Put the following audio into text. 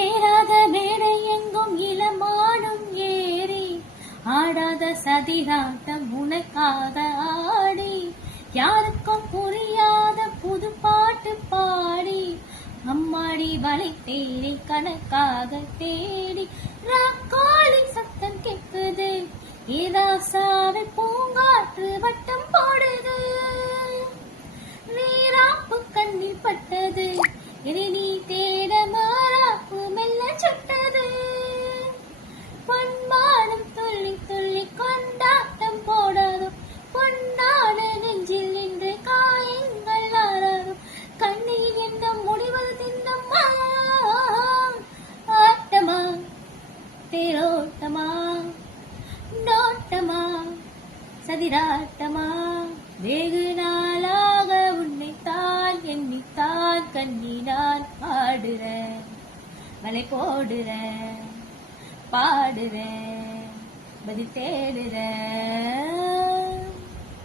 ஏறாத மேடை எங்கும் இளமானும் ஏறி ஆடாத சதிராட்டம் உனக்காக ஆடி யாருக்கும் புரியாத புது பாட்டு பாடி அம்மாடி வலை தேடி கணக்காக தேடி ராக்காளி சத்தம் கேட்குது ஏதாசாவை பூங்காற்று வட்டம் போடுது நீராப்பு கண்ணில் பட்டது இனி நீ தேட மாறாப்பு மெல்ல சுட்டது பொன்மானம் துள்ளி துள்ளி கொண்டாட்டம் போடாதோ பொன்னான நெஞ்சில் நின்று காயங்கள் ஆறாதோ கண்ணீர் என்ன முடிவது தின்னம்மா ஆட்டமா தேரோட்டமா நோட்டமா சதிராட்டமா வெகு நாளாக உன்னைத்தான் எண்ணித்தான் கண்ணி நான் பாடுறேன் வலை போடுறேன் பாடுறேன் பதில் தேடுறேன்